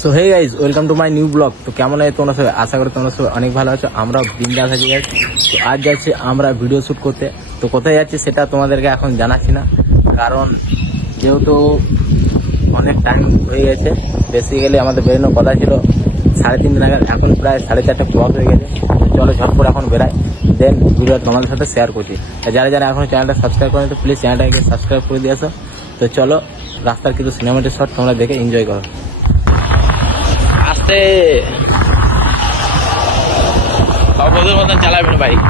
So hey guys, welcome to my new blog. তো কেমন আছে তোমরা সবাই? আশা করি তোমরা সবাই অনেক ভালো আছো। আমরা বিন্দাস আছি গাইজ। তো আজ যাচ্ছি আমরা ভিডিও শ্যুট করতে। তো কোথায় যাচ্ছি সেটা তোমাদেরকে এখন জানাচ্ছি না, কারণ যেহেতু অনেক টাইম হয়ে গেছে। বেসিক্যালি আমাদের বেরোনোর কথা ছিল 3:30 নাগাদ, এখন প্রায় 4:30 ক্রস হয়ে গেছে। চলো ঝট করে এখন বেরাই, দেন ভিডিও তোমাদের সাথে শেয়ার করছি। যারা যারা এখন চ্যানেলটা সাবস্ক্রাইব করেন তো প্লিজ চ্যানেলটাকে সাবস্ক্রাইব করে দিয়ে আসো। তো চলো রাস্তার কিছু সিনেমাটিক শট তোমরা দেখে এনজয় করো। আস্তে অবধের মতন চালাবেন বাইক।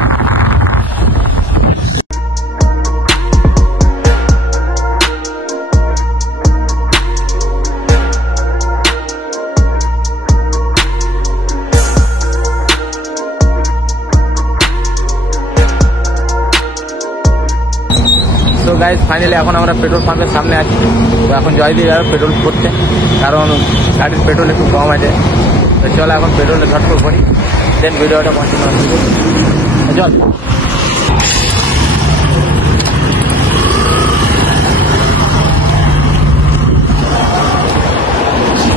তো গাইজ ফাইনালি এখন আমরা পেট্রোল পাম্পের সামনে আছি। তো এখন জয়দীপ যাবে পেট্রোল করতে, কারণ গাড়ির পেট্রোল একটু কম আছে। তো চলো এখন পেট্রোলে ঝটপট করি, দেন ভিডিওটা কন্টিনিউ চল।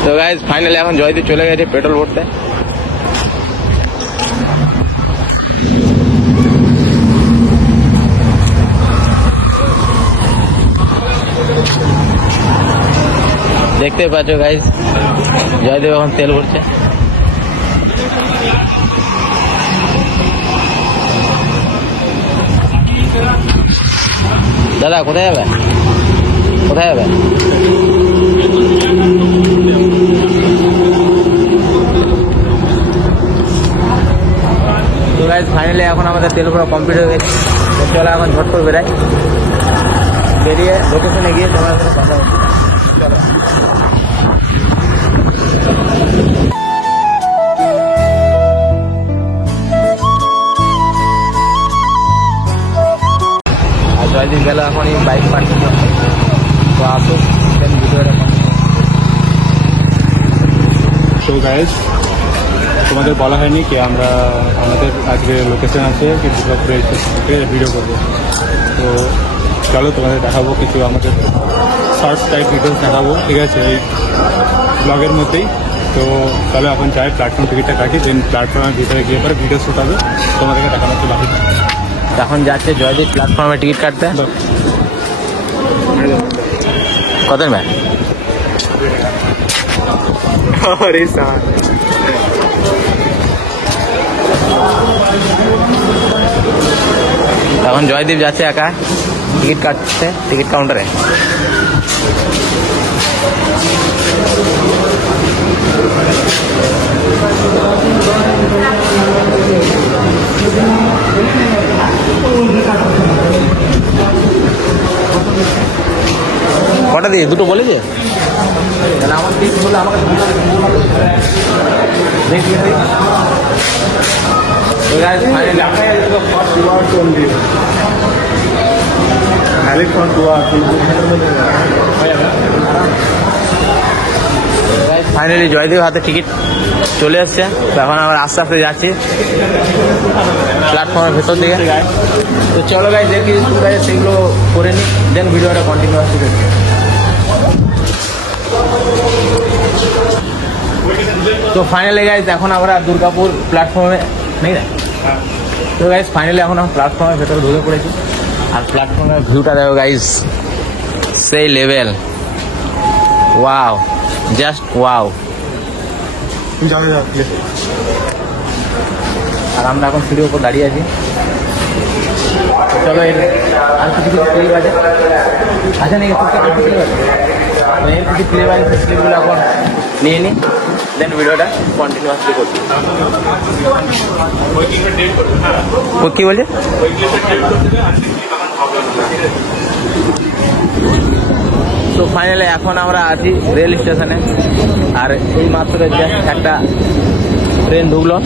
তো গাইজ ফাইনালি এখন জয়দীপ চলে গেছে পেট্রোল ভরতে। দেখতে পাচ্ছ গাইজ, জয়দেব এখন তেল ভরছে। দাদা কোথায় যাবে? কোথায় যাবে? তো গাইজ ফাইনালি এখন আমাদের তেল ভরা কমপ্লিট হয়ে গেছে। তো চলো এখন ঝট করে বেরাই, বেরিয়ে লোকেশনে গিয়ে তোমার সাথে কথা হচ্ছে। চলো। আর জয়দীপ গেল এখন এই বাইক পার্কিং করতে। তো আসুক, দেন ভিডিওটা। তো গাইজ তোমাদের বলা হয়নি কি আমরা আমাদের আজকে লোকেশন আছে কি দুর্গাপুরে ভিডিও করবো। তো চলো তোমাদের দেখাবো কিছু আমাদের শর্ট টাইপ ভিডিওস দেখাবো, ঠিক আছে, এই ব্লগের মধ্যেই। তো তাহলে এখন যাই প্ল্যাটফর্ম টিকিটটা কাটি, দেন প্ল্যাটফর্মের ভিতরে গিয়ে পরে ভিডিও শ্যুট হবে, তোমাদেরকে দেখানো হচ্ছে বাকি। এখন যাচ্ছে জয়দীপ প্ল্যাটফর্মে টিকিট কাটতে। কত ম্যাম? এখন জয়দীপ যাচ্ছে একা টিকিট কাটতে টিকিট কাউন্টারে। কটা দিয়ে? দুটো বলেছে। আমার টিকিট বলে আমাকে ফাইনালি জয়দেব হাতে টিকিট চলে এসছে। তো এখন আমরা আস্তে আস্তে যাচ্ছি প্ল্যাটফর্মের ভেতর দিকে। তো চলো গাইজ দেখি সেগুলো করে নিই, দেন ভিডিওটা কন্টিনিউ আসছে। তো ফাইনালি গাইজ এখন আমরা দুর্গাপুর প্ল্যাটফর্মে নেই না। তো গাইজ ফাইনালি এখন আমরা প্ল্যাটফর্মের ভেতরে ঢুকে পড়েছি। আর প্ল্যাটফর্মের ভিউটা দেখো গাইজ, সেই লেভেল, ওয়াও, জাস্ট ওয়াও। আর আমরা এখন সিঁড়ির উপর দাঁড়িয়ে আছি। চলো এর আর কিছু ক্লিপ আছে, আচ্ছা নাকি ক্লিপ আছে, এর কিছু ক্লিপ আছে, ক্লিপগুলো এখন নিয়ে নিই, দেন ভিডিওটা কন্টিনিউয়াসলি করছি। কি বলছে? তো ফাইনালি এখন আমরা আছি রেল স্টেশনে। আর এই মাত্র একটা ট্রেন ঢুকলো,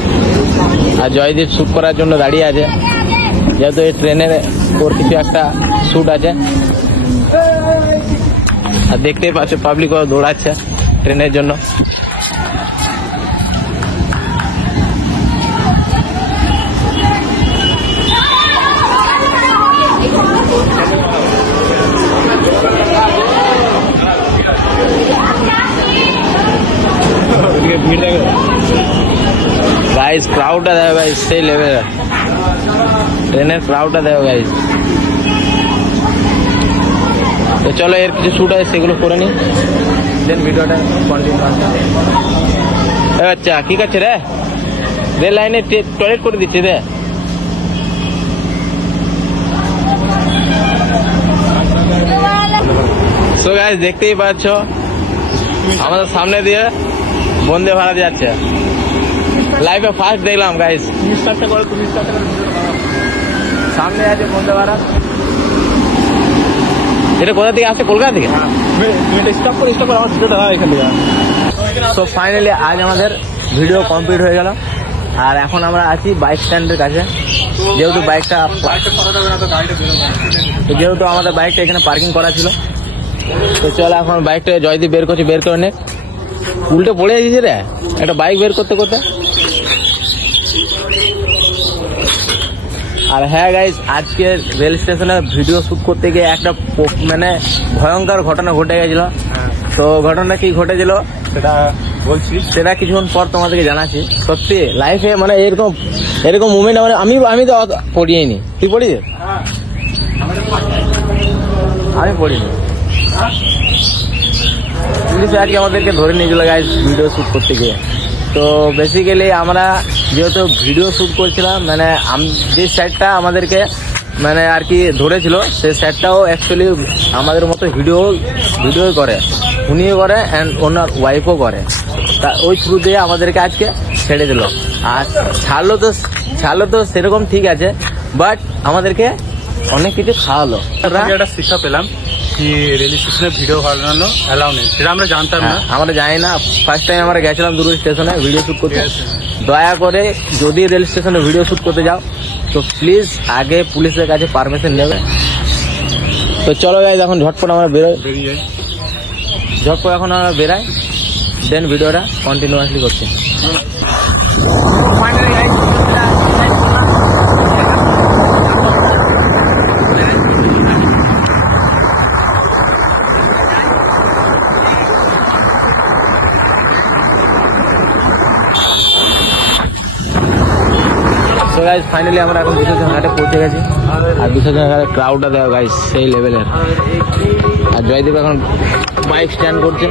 আর জয়দীপ শ্যুট করার জন্য দাঁড়িয়ে আছে, যেহেতু এই ট্রেনের ওর কিছু একটা শ্যুট আছে। আর দেখতেই পাচ্ছ পাবলিক দৌড়াচ্ছে ট্রেনের জন্য। গাইস ক্রাউডটা দেখো গাইস সেই লেভেল ট্রেনের ক্রাউডটা দেখো গাইস তো চলো এর কিছু শুট আছে সেগুলো করে নি দেন ভিডিওটা কন্টিনিউ করতে আচ্ছা কি করছে রে রেল লাইনে টয়লেট করে দিচ্ছে রে সো গাইস দেখতেই পাচ্ছ আমাদের সামনে দিয়ে বন্দে ভারত যাচ্ছে লাইফে ফার্স্ট দেখলাম গাইস সামনে আছে বন্দে ভারত এটা কোথা থেকে আসছে কলকাতা থেকে সো ফাইনালি আজ আমাদের ভিডিও কমপ্লিট হয়ে গেল আর এখন আমরা আছি বাইক স্ট্যান্ডের কাছে যেহেতু আমাদের বাইকটা এখানে পার্কিং করা ছিল তো চলো এখন বাইকটা জয়দীপ বের করে নে উল্টে পড়ে যাচ্ছে রে একটা বাইক বের করতে আর হ্যাঁ গাইস আজকে রেল স্টেশনে ভিডিও শুট করতে গিয়ে একটা মানে ভয়ঙ্কর ঘটনা ঘটে গেছিল তো ঘটনা কি ঘটেছিল সেটা কিছুক্ষণ পর তোমাদেরকে জানাচ্ছি সত্যি লাইফে মানে এরকম মুভমেন্ট আমি তো পড়িনি তুই পড়িস আমি পড়িনি পুলিশে আজকে আমাদেরকে ধরে নিয়েছিল গাইস ভিডিও শুট করতে গিয়ে তো বেসিক্যালি আমরা যেহেতু ভিডিও শুট করছিলাম মানে যে স্যারটা আমাদেরকে মানে আর কি ধরেছিল সেই স্যারটাও অ্যাকচুয়ালি আমাদের মতো ভিডিও করে উনিও করে অ্যান্ড ওনার ওয়াইফও করে তা ওই থ্রু দিয়ে আমাদেরকে আজকে ছেড়ে দিল আর ছাড়লো তো সেরকম ঠিক আছে বাট আমাদেরকে অনেক কিছু খাওয়ালো একটা শিক্ষা পেলাম কি রেল স্টেশনে ভিডিও বানানো অ্যালাউ নেই সেটা আমরা জানতাম না আমরা জানি না ফার্স্ট টাইম আমরা গেছিলাম দুর্গ স্টেশনে ভিডিও শুট করতে দয়া করে যদি রেল স্টেশনে ভিডিও শুট করতে যাও তো প্লিজ আগে পুলিশের কাছে পারমিশন নেবে তো চলো গাইস এখন ঝটপট আমরা বেরাই দেন ভিডিওটা কন্টিনিউয়াসলি করছি তো গাইস ফাইনালি আমরা এখন বিসর্জন ঘাটে পৌঁছে গেছি আর বিসর্জন ঘাটের ক্রাউডটা দেখো গাইস সেই লেভেলের আর জয়দীপ এখন বাইক স্ট্যান্ড করছে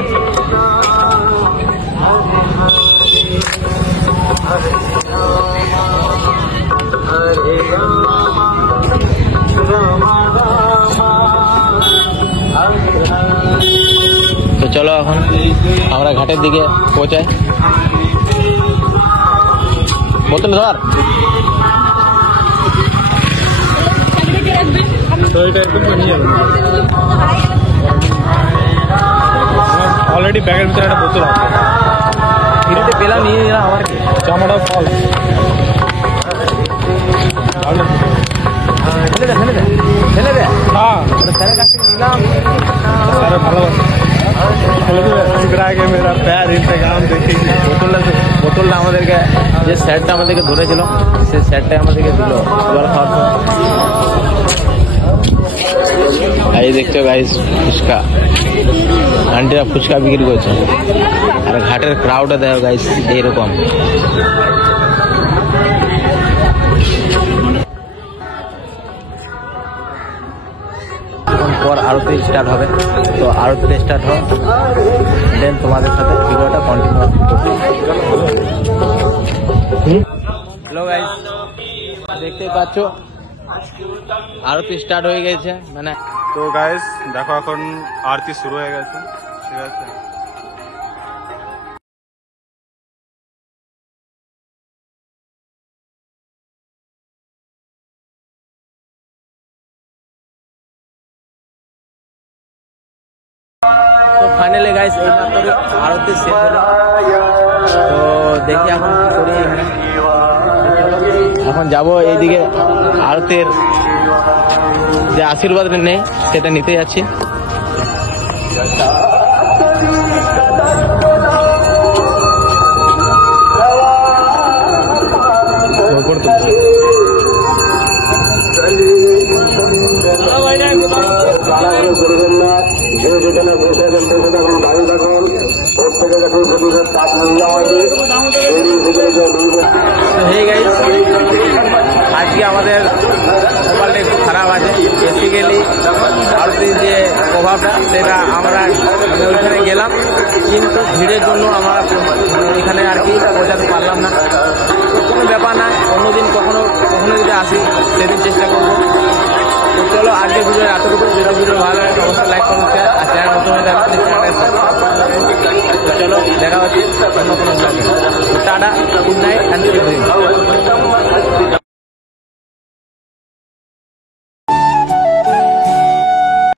তো চলো এখন আমরা ঘাটের দিকে পৌঁছাই বোতল ধর অলরেডি ব্যাগের ভিতরে একটা বোতল আছে ফিরিতে পেলাম নিয়ে নিলাম আমার কি জামাটা ফল ফেলে দে হ্যাঁ স্যারের কাছ থেকে নিলাম স্যার ভালোবাসে মেরা প্যার ইন্তেজাম দেখেছি বোতলটা আমাদেরকে যে স্যারটা আমাদেরকে ধরেছিল সেই স্যারটাই আমাদেরকে দিল জল খাওয়ার এই দেখছো গাইস ফুচকা আন্টিরা ফুচকা বিক্রি করছে আর ঘাটের ক্রাউডটা দেখো গাইস এইরকম পর আরতি স্টার্ট হবে তো আরতি স্টার্ট হবে দেন তোমাদের সাথে ভিডিওটা কন্টিনিউ করতে হ্যালো গাইস দেখতে পাচ্ছ আরতি স্টার্ট হয়ে গেছে মানে তো গাইস দেখো এখন আরতি শুরু হয়ে গেছে ঠিক আছে তো ফাইনালি গাইস এইমাত্র আরতি শেষ হলো তো দেখি এখন কি করি এখানে এখন যাবো এইদিকে আরতির যে আশীর্বাদ নেই সেটা নিতে যাচ্ছি যেখানে বসে আছেন বসে থাকুন, দাঁড়িয়ে থাকুন, প্রত্যেকে দেখুন প্রতিশোধ তাপ নিয়ে যাওয়া তো হে গাইস, আজকে আমাদের কপালটা একটু খারাপ আছে। বেসিক্যালি ভারতের যে প্রভাবটা সেটা আমরা ওইখানে গেলাম, কিন্তু ভিড়ের জন্য আমরা ওইখানে আর কি বোঝাতে পারলাম না। কোনো ব্যাপার না, অন্যদিন কখনো যদি আসি সেদিন চেষ্টা করবো। তো চলো আজকে ভিডিও এতটুকু। যদি ভিডিও ভালো লাগে অবশ্যই লাইক করুন, শেয়ার, আর চ্যানেল নতুন হয়ে থাকলে চ্যানেলটা সাবস্ক্রাইব করুন। তো চলো দেখা হচ্ছে অন্য কোনো ব্লগে। Tata, good night and sweet dream.